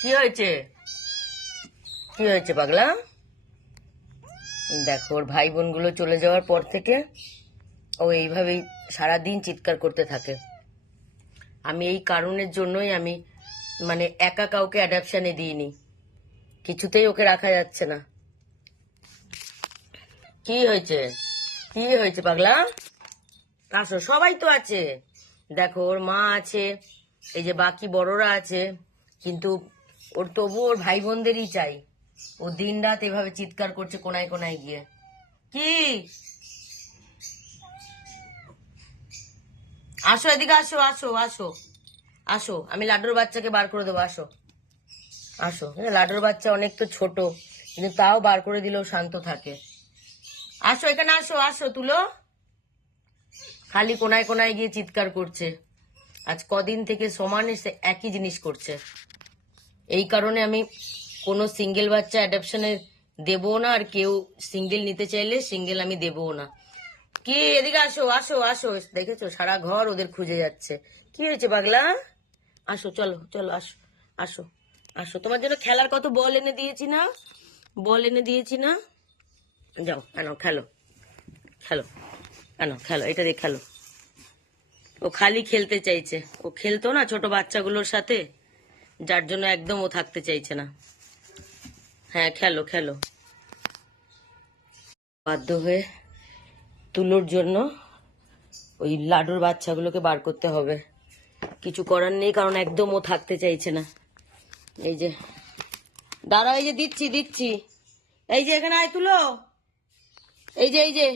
কি হয়েছে? কি হয়েছে পাগলা? দেখো, ওর ভাই বোনগুলো চলে যাওয়ার পর থেকে ও এইভাবেই সারাদিন চিৎকার করতে থাকে। আমি এই কারণের জন্যই আমি একা কাউকে অ্যাডাপশনে দিইনি। কিছুতেই ওকে রাখা যাচ্ছে না। কি হয়েছে? কি হয়েছে পাগলা? আসো, সবাই তো আছে। দেখো, ওর মা আছে, এই যে বাকি বড়রা আছে, কিন্তু ওর তবু ওর ভাই বোনদেরই চাই। ও দিন রাত এভাবে চিৎকার করছে কোনায় কোনায় গিয়ে। কি? আসো এদিকে, আসো আসো আসো আসো, আমি লাড্ডুর বাচ্চাকে বার করে দেবো। আসো আসো, লাড্ডুর বাচ্চা অনেক তো ছোট, কিন্তু তাও বার করে দিলেও শান্ত থাকে। আসো এখানে, আসো আসো, তুলো। খালি কোনায় কোনায় গিয়ে চিৎকার করছে। আজ কদিন থেকে সমানে সে একই জিনিস করছে। এই কারণে আমি কোনো সিঙ্গেল বাচ্চা অ্যাডাপশনে দেবো না, আর কেউ সিঙ্গেল নিতে চাইলে সিঙ্গেল আমি দেবও না। কি? এদিকে আসো আসো আসো, দেখেছো সারা ঘর ওদের খুঁজে যাচ্ছে। কি হয়েছে পাগলা? আসো, চলো চলো, আসো আসো আসো, তোমার জন্য খেলার কত বল এনে দিয়েছি না? বল এনে দিয়েছি না? যাও, আনো, খেলো খেলো, আনো খেলো, এটা দিয়ে খেলো। ও খালি খেলতে চাইছে। ও খেলতো না ছোট বাচ্চাগুলোর সাথে, যার জন্য একদম ও থাকতে চাইছে না। হ্যাঁ, খেলো খেলো। বাধ্য হয়ে তুলোর জন্য ওই লাডুর বাচ্চাগুলোকে বার করতে হবে। কিছু করার নেই, কারণ একদম ও থাকতে চাইছে না। এই যে দাঁড়া, এই যে দিচ্ছি দিচ্ছি, এই যে এখানে আয় তুলো, এই যে